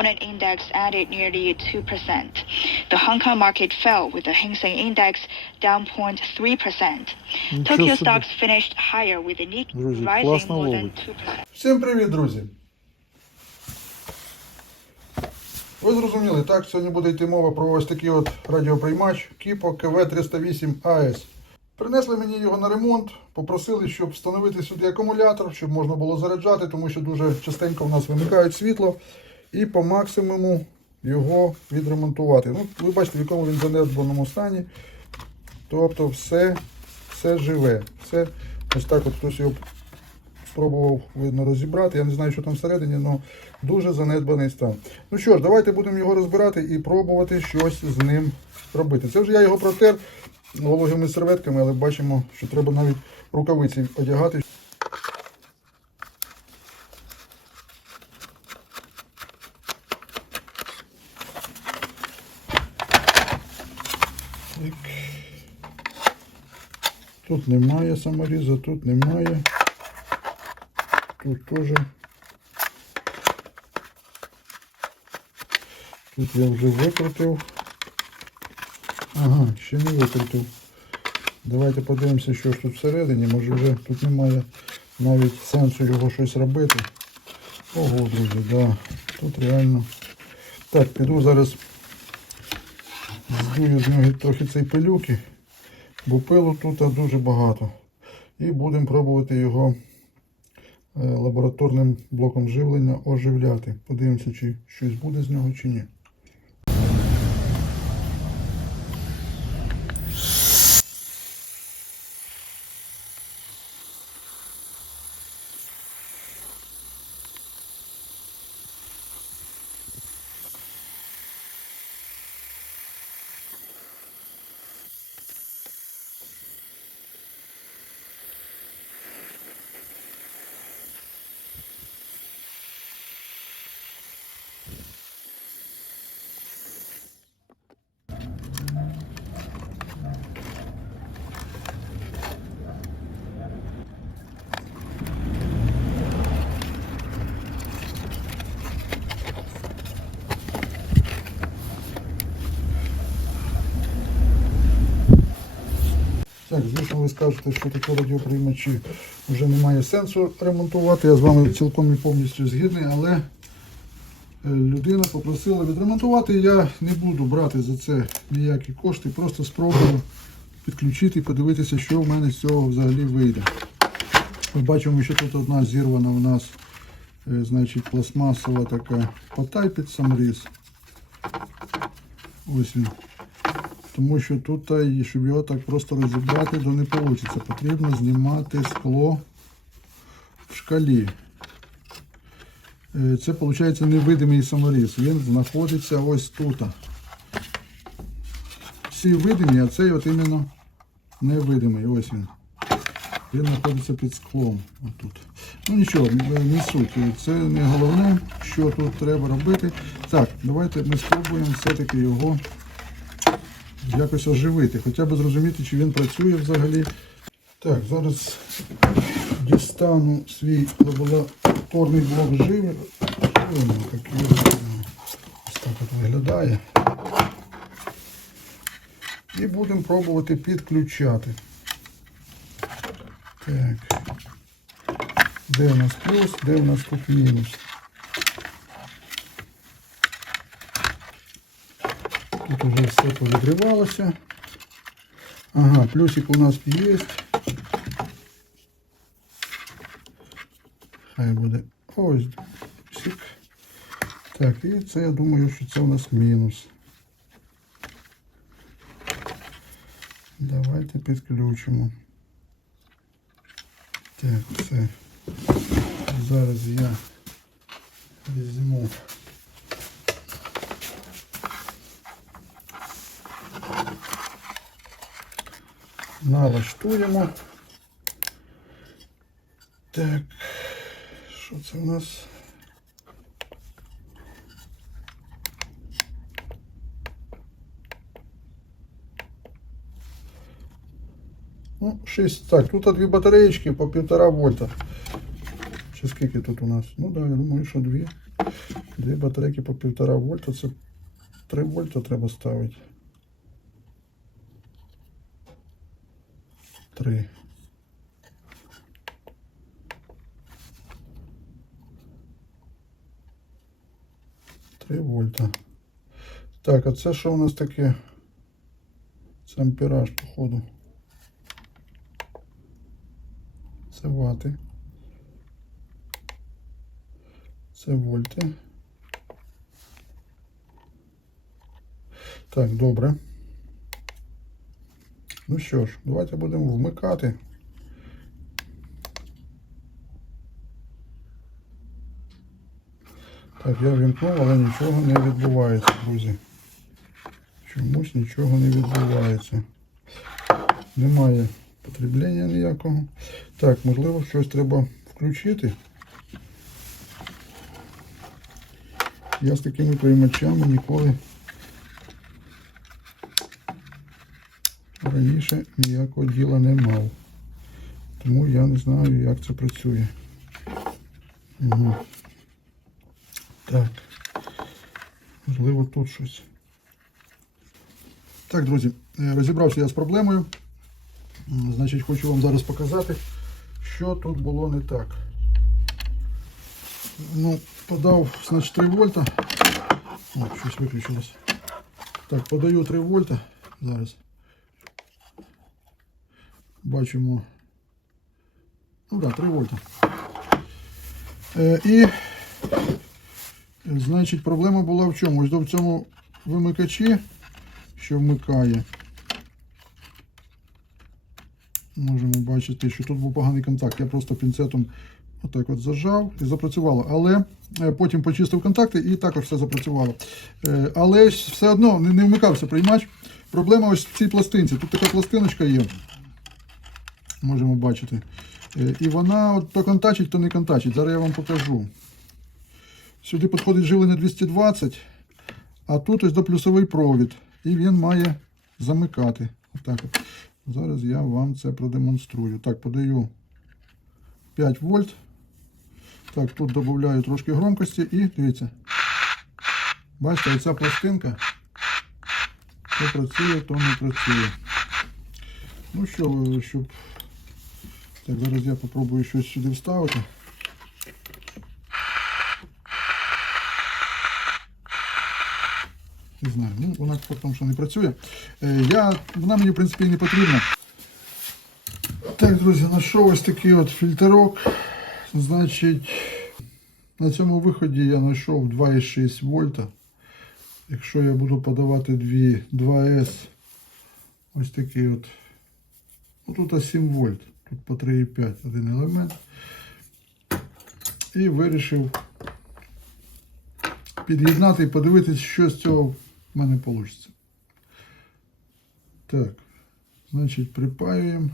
component index added nearly 2%. The Hong Kong market fell with the Hang Seng index down 0.3%. Tokyo stocks finished higher with the Nikkei Друзі, rising more than 2%. Всім привіт, друзі! Ви зрозуміли, так, сьогодні буде йти мова про ось такий от радіоприймач Кіпо КВ-308 АС. Принесли мені його на ремонт, попросили, щоб встановити сюди акумулятор, щоб можна було заряджати, тому що дуже частенько в нас вимикають світло. І по максимуму його відремонтувати. Ну, ви бачите, в якому він занедбаному стані. Тобто все, все живе. Все ось так от хтось його спробував видно розібрати. Я не знаю, що там всередині, але дуже занедбаний стан. Ну що ж, давайте будемо його розбирати і пробувати щось з ним робити. Це вже я його протер вологими серветками, але бачимо, що треба навіть рукавиці одягати. Немає саморіза, тут немає. Тут теж. Тут я вже викрутив. Ага, ще не викрутив. Давайте подивимося, що ж тут всередині. Може вже тут немає навіть сенсу його щось робити. Ого, друзі, да. Тут реально. Так, піду зараз здую з нього трохи цієї пилюки, бо пилу тут дуже багато. І будемо пробувати його е, лабораторним блоком живлення оживляти. Подивимося, чи щось буде з нього чи ні. Так, звісно, ви скажете, що такі радіоприймачі вже немає сенсу ремонтувати. Я з вами цілком і повністю згідний, але е, людина попросила відремонтувати. Я не буду брати за це ніякі кошти, просто спробую підключити і подивитися, що в мене з цього взагалі вийде. Ми бачимо, що тут одна зірвана у нас е, значить, пластмасова така потай під саморіз. Ось він. Тому що тут, щоб його так просто розібрати, то не вийде. Потрібно знімати скло в шкалі. Е, Це виходить невидимий саморіз. Він знаходиться ось тут. Всі видимі, а цей от іменно невидимий. Ось він. Він знаходиться під склом. Отут. Ну нічого, не суть. Це не головне, що тут треба робити. Так, давайте ми спробуємо все-таки його якось оживити, хоча б зрозуміти, чи він працює взагалі. Так, зараз дістану свій лабораторний блок живлення. Такий ось так от виглядає. І будемо пробувати підключати. Так. Де у нас плюс, де у нас тут мінус. Тут уже все повідривалося. Ага, плюсик у нас є. Хай буде ось плюсик. Так, і це я думаю, що це у нас мінус. Давайте підключимо. Так, все. Зараз я візьму. Налаштуємо. Так, що це у нас? Ну, 6. Так, тут дві батареечки по 1,5 вольта. Чи скільки тут у нас? Ну да, я думаю, що дві. Дві батарейки по 1,5 вольта, це 3 вольта треба ставити. 3. Три вольта. Так, а це що у нас таке? Це ампераж, походу. Це вати. Це вольти. Так, добре. Ну що ж, давайте будемо вмикати. Так, я вімкнув, але нічого не відбувається, друзі. Чомусь нічого не відбувається. Немає потреблення ніякого. Так, можливо, щось треба включити. Я з такими приймачами ніколи раніше ніякого діла не мав. Тому я не знаю, як це працює. Угу. Так. Можливо, тут щось. Так, друзі, е, розібрався я з проблемою. Значить, хочу вам зараз показати, що тут було не так. Ну, подав, значить, 3 вольта. О, щось виключилось. Так, подаю 3 вольта зараз. Бачимо. Ну так, да, 3 вольта. Е, і, значить, проблема була в чому? Ось в цьому вимикачі, що вмикає. Можемо бачити, що тут був поганий контакт. Я просто пінцетом отак от зажав і запрацювало. Але е, потім почистив контакти і також все запрацювало. Е, Але все одно не, вмикався приймач. Проблема ось в цій пластинці. Тут така пластиночка є. Можемо бачити. Е, І вона от то контачить, то не контачить. Зараз я вам покажу. Сюди підходить живлення 220, а тут ось до плюсовий провід. І він має замикати. Отак от. Зараз я вам це продемонструю. Так, подаю 5 вольт. Так, тут додаю трошки громкості і дивіться. Бачите, оця пластинка. То працює, то не працює. Ну що, щоб. Так, зараз я попробую щось сюди вставити. Не знаю, ну вона потім що не працює. Е, Я, вона мені, в принципі, не потрібна. Так, друзі, знайшов ось такий от фільтрок. Значить, на цьому виході я знайшов 2,6 вольта. Якщо я буду подавати 2, 2С, ось такий от. Ну, тут а 7 вольт, тут по 3,5 один елемент. І вирішив під'єднати і подивитись, що з цього в мене вийде. Так, значить, припаюємо.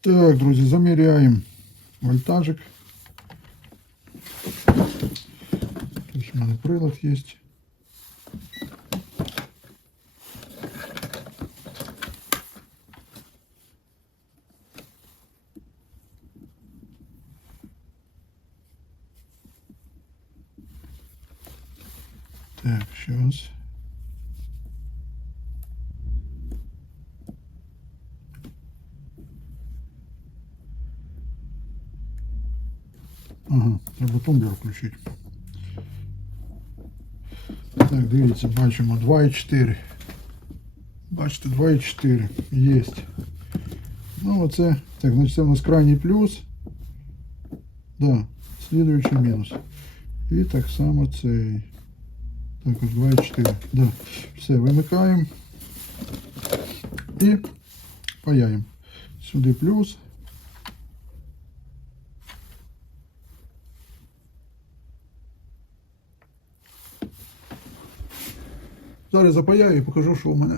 Так, друзі, заміряємо вольтажик. Тут у мене прилад є. Так, сейчас. Ага, треба тумблер включити. Так, дивіться, бачимо 2,4. Бачите, 2,4 є. Ну, оце, так, значить це у нас крайній плюс. Да, слідуючий мінус. І так само цей. Так, ось 2,4. Да. Все, вимикаємо. І паяємо. Сюди плюс. Зараз запаяю і покажу, що у мене.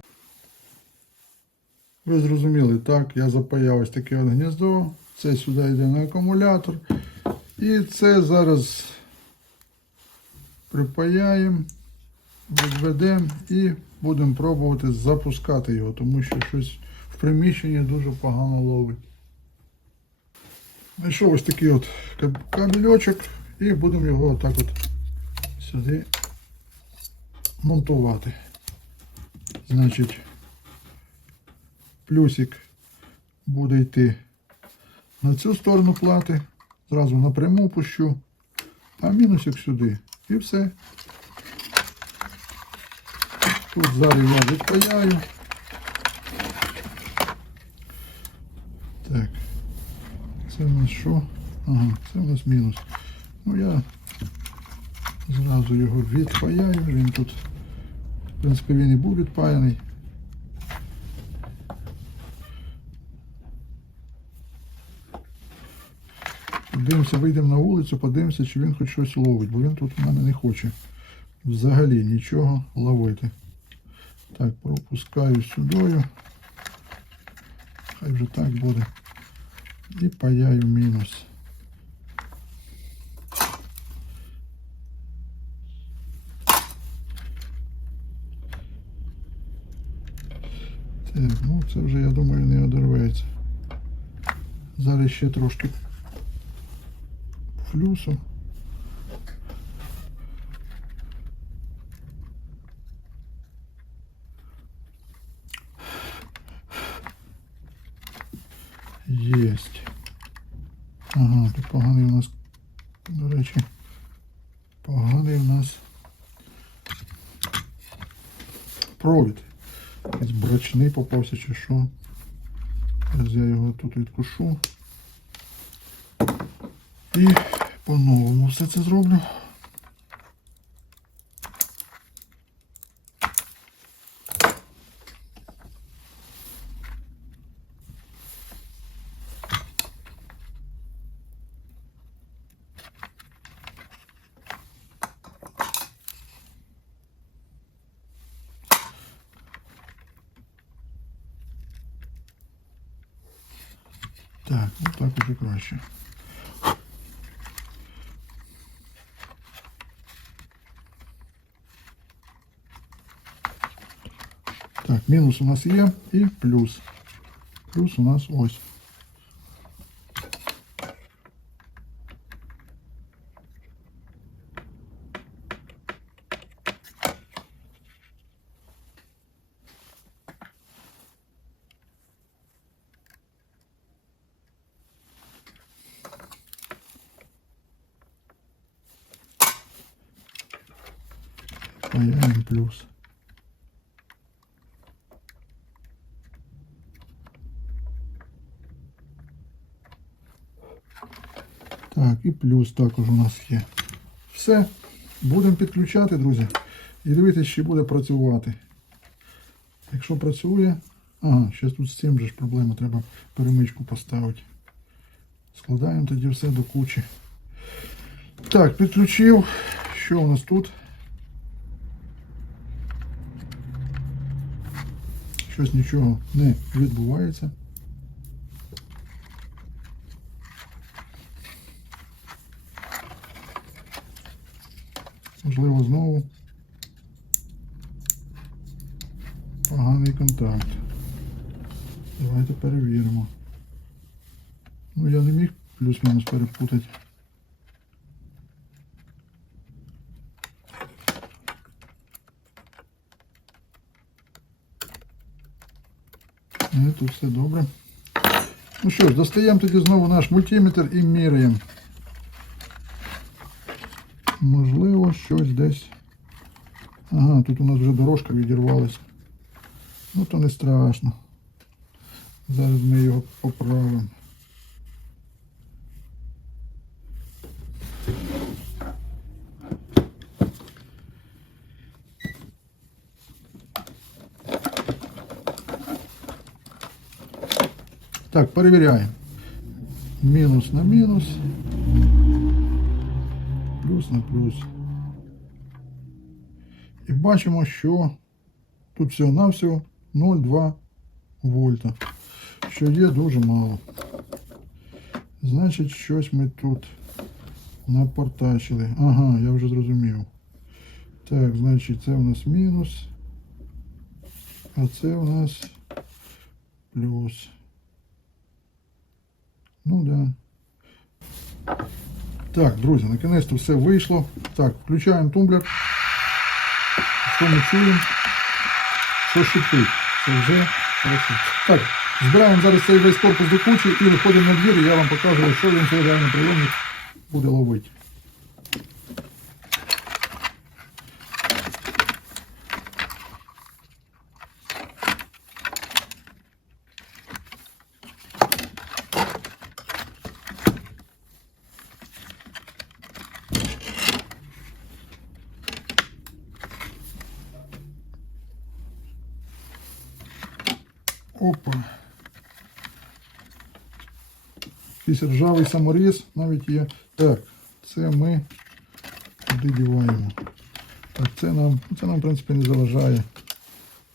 Ви зрозуміли, так, я запаяв ось таке от гніздо. Це сюди йде на акумулятор. І це зараз припаяємо, відведемо і будемо пробувати запускати його, тому що щось в приміщенні дуже погано ловить. Знайшов ось такий от кабельочок і будемо його отак от сюди монтувати. Значить, плюсик буде йти на цю сторону плати, зразу напряму пущу, а мінусик сюди. І все. Тут зараз я відпаяю. Так. Це у нас що? Ага, це у нас мінус. Ну я зразу його відпаяю. Він тут, в принципі, він і був відпаяний. Подивимося, вийдемо на вулицю, подивимося, чи він хоч щось ловить, бо він тут у мене не хоче взагалі нічого ловити. Так, пропускаю сюдою. Хай вже так буде. І паяю мінус. Ну це вже, я думаю, не одорветься. Зараз ще трошки флюсу. Єсть. Ага, тут поганий у нас, до речі, поганий у нас провід. Якийсь попався чи що. Зараз я його тут відкушу. І по-новому все це зроблю. ну так уже краще. Так, мінус у нас є і плюс. Плюс у нас ось. Паяємо плюс. Так, і плюс також у нас є. Все. Будемо підключати, друзі. І дивитися, чи буде працювати. Якщо працює. Ага, ще тут з цим же ж проблема, треба перемичку поставити. Складаємо тоді все до кучі. Так, підключив. Що у нас тут? Щось нічого не відбувається. Можливо, знову поганий контакт. Давайте перевіримо. Ну, я не міг плюс-мінус перепутати. Ні, тут все добре. Ну що ж, достаємо тоді знову наш мультиметр і міряємо. Можливо, щось десь. Ага, тут у нас вже дорожка відірвалася. Ну то не страшно. Зараз ми його поправимо. Так, перевіряємо. Мінус на мінус. Плюс на плюс. І бачимо, що тут всього-навсього 0,2 вольта, що є дуже мало. Значить, щось ми тут напортачили. Ага, я вже зрозумів. Так, значить, це у нас мінус. А це у нас плюс. Ну да. Так, друзі, наконець-то все вийшло. Так, включаємо тумблер. Що ми чуємо? Що шипить? Це вже хорошо. Так, збираємо зараз цей весь корпус до кучі і виходимо на двір, і я вам показую, що він цей реальний прийомник буде ловити. Якийсь ржавий саморіз навіть є. Так, це ми куди діваємо. Так, це нам, це нам, в принципі, не заважає.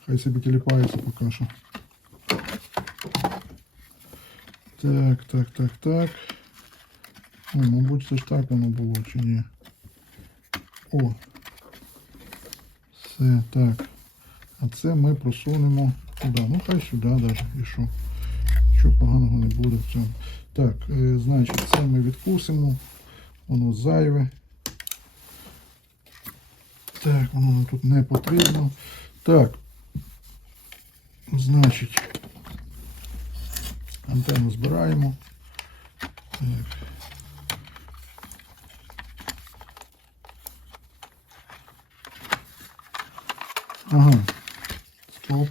Хай собі тіліпається поки що. Так, так, так, так. О, мабуть, це ж так воно було, чи ні. О. Все, так. А це ми просунемо туди. Ну хай сюди навіть і що. Нічого поганого не буде в цьому. Так, е, значить, це ми відкусимо. Воно зайве. Так, воно нам тут не потрібно. Так. Значить, антенну збираємо. Так. Ага. Стоп.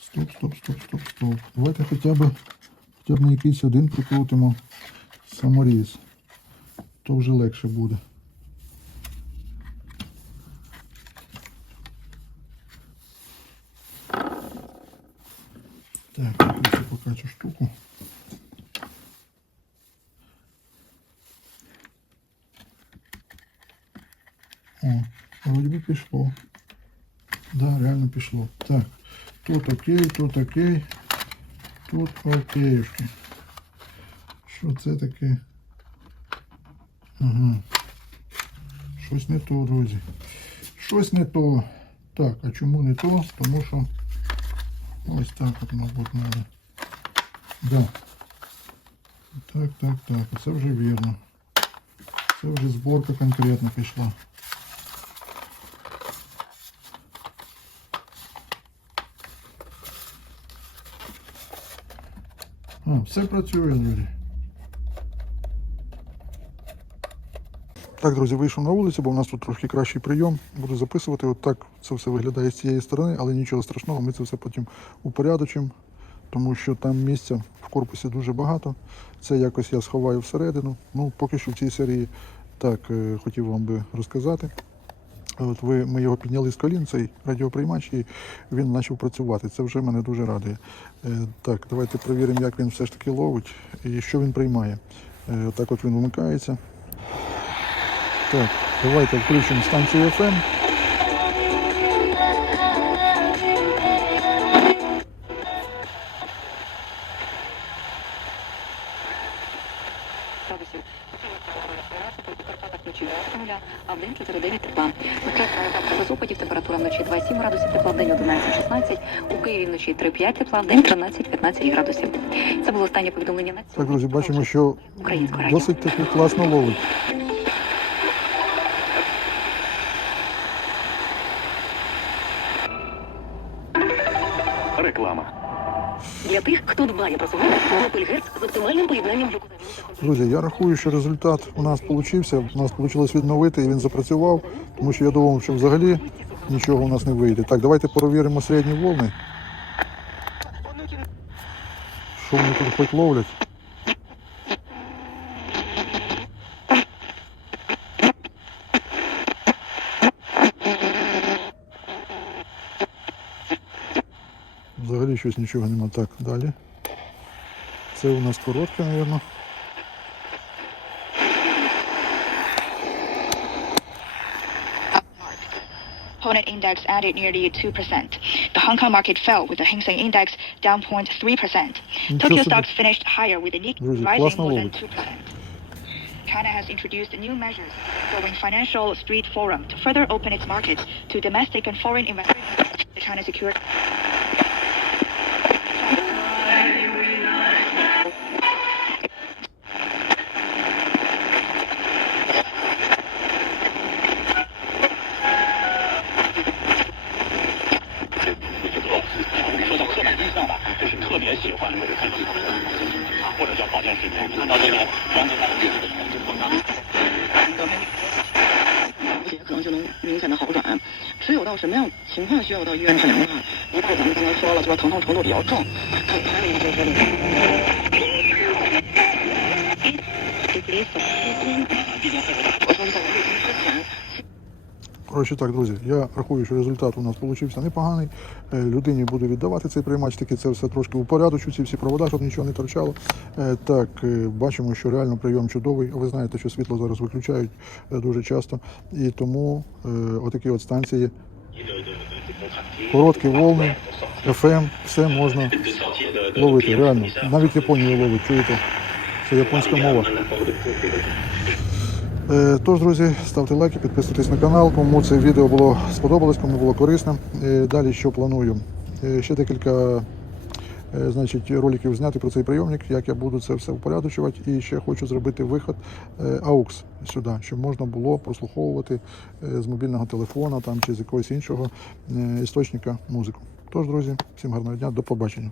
Стоп, стоп, стоп, стоп, стоп. Давайте хоча б, хоча б на якийсь один прикрутимо саморіз. То вже легше буде. Так, поки цю штуку. О, вроді би пішло. Да, реально пішло. Так, тут окей, тут окей, тут окейшки. Що це таке? Ага. Щось не то, друзі. Щось не то. Так, а чому не то? Тому що ось так от, мабуть, треба. Да. Так, так, так. Це вже вірно. Це вже зборка конкретно пішла. А, все працює, друзі. Так, друзі, вийшов на вулицю, бо у нас тут трошки кращий прийом. Буду записувати. От так це все виглядає з цієї сторони, але нічого страшного, ми це все потім упорядочимо, тому що там місця в корпусі дуже багато. Це якось я сховаю всередину. Ну, поки що в цій серії так е, хотів вам би розказати. От ви, ми його підняли з колін, цей радіоприймач, і він почав працювати. Це вже мене дуже радує. Е, так, давайте перевіримо, як він все ж таки ловить і що він приймає. Так отак от він вмикається. Так, давайте включимо станцію FM. Тепла, день 13-15 градусів. Це було останнє повідомлення на Так, друзі, бачимо, що досить таки класно ловить. Реклама. Для тих, хто дбає про свого Герц з оптимальним поєднанням. Друзі, я рахую, що результат у нас вийшов. У нас вийшло відновити і він запрацював, тому що я думав, що взагалі нічого у нас не вийде. Так, давайте перевіримо середні волни. Що вони тут хоч ловлять? Взагалі щось нічого нема. Так, далі. Це у нас коротке, мабуть. component index added nearly 2%. The Hong Kong market fell with the Hang Seng index down 0.3%. Tokyo stocks finished higher with the Nikkei rising more than 2%. China has introduced new measures following Financial Street Forum to further open its markets to domestic and foreign investors. The China Security 什么样情况需要到医院治疗呢？一个咱们刚才说了，就是疼痛程度比较重，还还有一个就是说我说在疫情之前。 Коротше так, друзі, я рахую, що результат у нас вийшов непоганий. Е, Людині буду віддавати цей приймач, таки це все трошки упорядочу, ці всі провода, щоб нічого не торчало. Е, Так, е, бачимо, що реально прийом чудовий. А ви знаєте, що світло зараз виключають е, дуже часто. І тому е, отакі от станції, короткі волни, FM, все можна ловити. Реально. Навіть Японію ловить, чуєте? Це японська мова. Е, Тож, друзі, ставте лайки, підписуйтесь на канал, кому це відео було сподобалось, кому було корисно. Е, Далі що планую? Е, Ще декілька значить, роликів зняти про цей прийомник, як я буду це все упорядочувати. І ще хочу зробити виход е, AUX сюди, щоб можна було прослуховувати е, з мобільного телефона там, чи з якогось іншого е, істочника музику. Тож, друзі, всім гарного дня, до побачення.